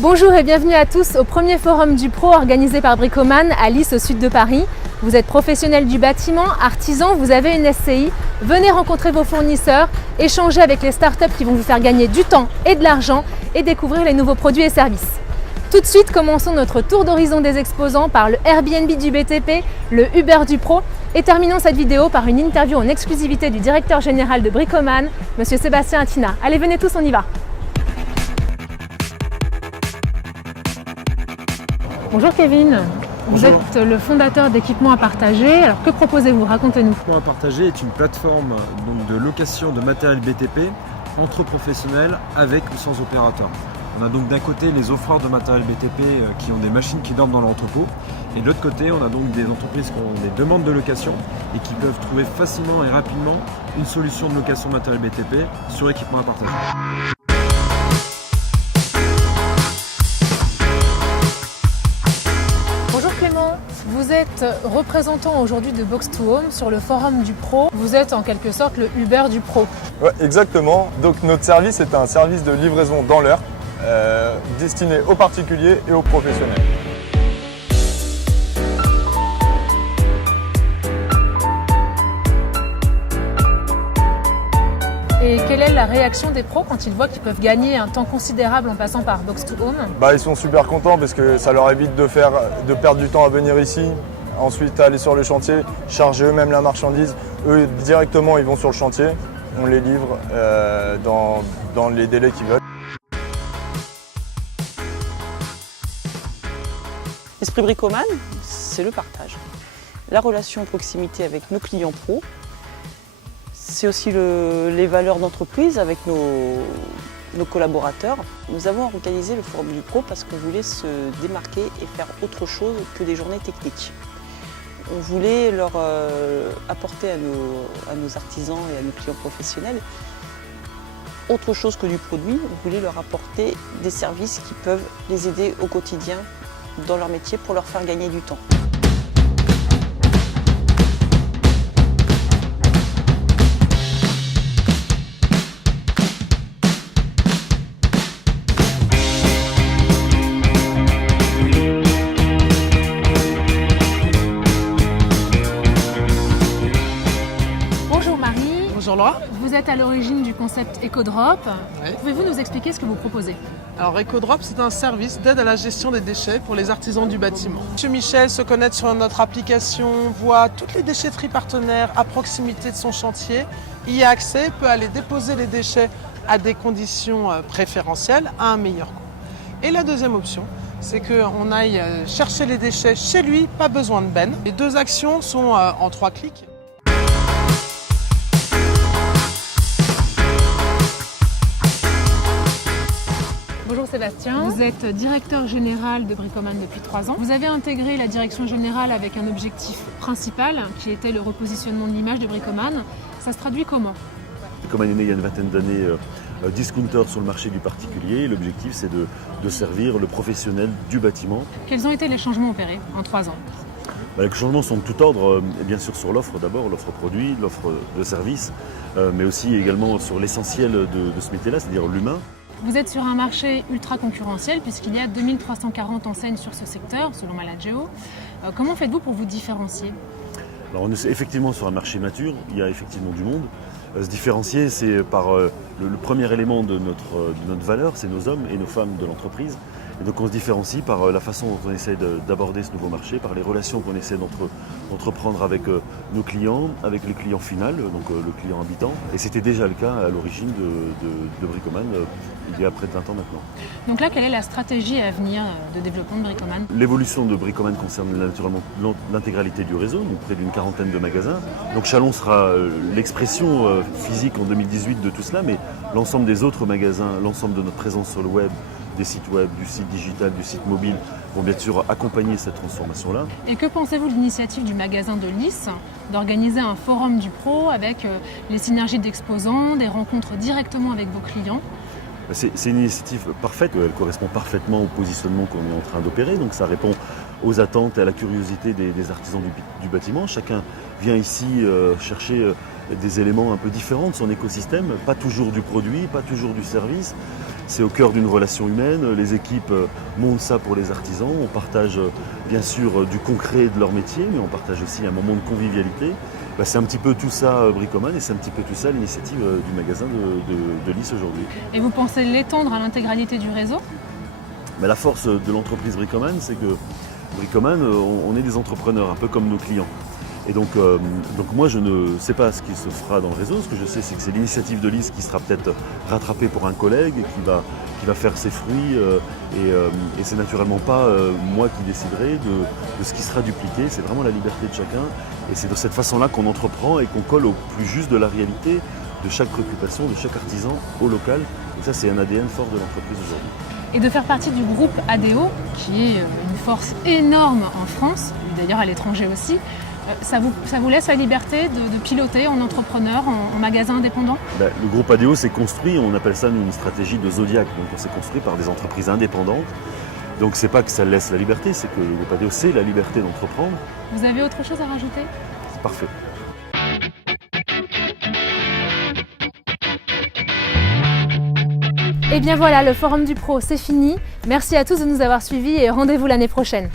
Bonjour et bienvenue à tous au premier forum du Pro organisé par Bricoman à Lys au sud de Paris. Vous êtes professionnel du bâtiment, artisan, vous avez une SCI, venez rencontrer vos fournisseurs, échanger avec les startups qui vont vous faire gagner du temps et de l'argent et découvrir les nouveaux produits et services. Tout de suite, commençons notre tour d'horizon des exposants par le Airbnb du BTP, le Uber du Pro et terminons cette vidéo par une interview en exclusivité du directeur général de Bricoman, Monsieur Sébastien Attina. Allez, venez tous, on y va. Bonjour Kevin, vous êtes le fondateur d'Équipements à partager. Alors que proposez-vous? Racontez-nous. Équipements à partager est une plateforme donc, de location de matériel BTP entre professionnels avec ou sans opérateur. On a donc d'un côté les offreurs de matériel BTP qui ont des machines qui dorment dans l'entrepôt et de l'autre côté on a donc des entreprises qui ont des demandes de location et qui peuvent trouver facilement et rapidement une solution de location de matériel BTP sur Équipements à partager. Vous êtes représentant aujourd'hui de Box2Home sur le forum du Pro. Vous êtes en quelque sorte le Uber du Pro. Ouais, exactement. Donc notre service est un service de livraison dans l'heure, destiné aux particuliers et aux professionnels. Et quelle est la réaction des pros quand ils voient qu'ils peuvent gagner un temps considérable en passant par Box2Home? Ils sont super contents parce que ça leur évite de perdre du temps à venir ici, ensuite aller sur le chantier, charger eux-mêmes la marchandise. Eux directement ils vont sur le chantier, on les livre dans les délais qu'ils veulent. L'esprit Bricoman, c'est le partage. La relation proximité avec nos clients pros. C'est aussi les valeurs d'entreprise avec nos collaborateurs. Nous avons organisé le Forum du Pro parce qu'on voulait se démarquer et faire autre chose que des journées techniques. On voulait leur apporter à nos artisans et à nos clients professionnels autre chose que du produit. On voulait leur apporter des services qui peuvent les aider au quotidien dans leur métier pour leur faire gagner du temps. Vous êtes à l'origine du concept EcoDrop. Ouais. Pouvez-vous nous expliquer ce que vous proposez? Alors EcoDrop, c'est un service d'aide à la gestion des déchets pour les artisans du bâtiment. Monsieur Michel se connecte sur notre application, voit toutes les déchetteries partenaires à proximité de son chantier. Il y a accès, peut aller déposer les déchets à des conditions préférentielles à un meilleur coût. Et la deuxième option, c'est qu'on aille chercher les déchets chez lui, pas besoin de benne. Les deux actions sont en 3 clics. Bonjour Sébastien, vous êtes directeur général de Bricoman depuis 3 ans. Vous avez intégré la direction générale avec un objectif principal qui était le repositionnement de l'image de Bricoman. Ça se traduit comment? Bricoman est né il y a une vingtaine d'années discounter sur le marché du particulier. L'objectif c'est de servir le professionnel du bâtiment. Quels ont été les changements opérés en 3 ans? Les changements sont de tout ordre, bien sûr sur l'offre d'abord, l'offre produit, l'offre de service, mais aussi également sur l'essentiel de ce métier-là, c'est-à-dire l'humain. Vous êtes sur un marché ultra concurrentiel puisqu'il y a 2340 enseignes sur ce secteur, selon Malageo. Comment faites-vous pour vous différencier? Alors on est effectivement sur un marché mature, il y a effectivement du monde. Se différencier, c'est par le premier élément de notre valeur, c'est nos hommes et nos femmes de l'entreprise. Et donc on se différencie par la façon dont on essaie d'aborder ce nouveau marché, par les relations qu'on essaie d'entreprendre avec nos clients, avec le client final, donc le client habitant. Et c'était déjà le cas à l'origine de Bricoman, il y a près de 20 ans maintenant. Donc là, quelle est la stratégie à venir de développement de Bricoman? L'évolution de Bricoman concerne naturellement l'intégralité du réseau, donc près d'une 40aine de magasins. Donc Chalon sera l'expression physique en 2018 de tout cela, mais l'ensemble des autres magasins, l'ensemble de notre présence sur le web, des sites web, du site digital, du site mobile vont bien sûr accompagner cette transformation-là. Et que pensez-vous de l'initiative du magasin de Lys d'organiser un forum du pro avec les synergies d'exposants, des rencontres directement avec vos clients? C'est une initiative parfaite, elle correspond parfaitement au positionnement qu'on est en train d'opérer, donc ça répond aux attentes et à la curiosité des artisans du bâtiment. Chacun vient ici chercher des éléments un peu différents de son écosystème, pas toujours du produit, pas toujours du service. C'est au cœur d'une relation humaine, les équipes montent ça pour les artisans, on partage bien sûr du concret de leur métier, mais on partage aussi un moment de convivialité. C'est un petit peu tout ça Bricoman et c'est un petit peu tout ça l'initiative du magasin de Lys aujourd'hui. Et vous pensez l'étendre à l'intégralité du réseau? La force de l'entreprise Bricoman, c'est que Bricoman, on est des entrepreneurs, un peu comme nos clients. Et donc moi, je ne sais pas ce qui se fera dans le réseau. Ce que je sais, c'est que c'est l'initiative de Lys qui sera peut-être rattrapée pour un collègue, qui va faire ses fruits. Et c'est naturellement pas moi qui déciderai de ce qui sera dupliqué. C'est vraiment la liberté de chacun. Et c'est de cette façon-là qu'on entreprend et qu'on colle au plus juste de la réalité de chaque préoccupation, de chaque artisan au local. Et ça, c'est un ADN fort de l'entreprise aujourd'hui. Et de faire partie du groupe ADO, qui est une force énorme en France, d'ailleurs à l'étranger aussi, ça vous laisse la liberté de piloter en entrepreneur, en magasin indépendant? Le groupe ADO s'est construit, on appelle ça une stratégie de Zodiac. Donc on s'est construit par des entreprises indépendantes. Donc c'est pas que ça laisse la liberté, c'est que le groupe ADO, c'est la liberté d'entreprendre. Vous avez autre chose à rajouter? C'est parfait. Et bien voilà, le Forum du Pro, c'est fini. Merci à tous de nous avoir suivis et rendez-vous l'année prochaine.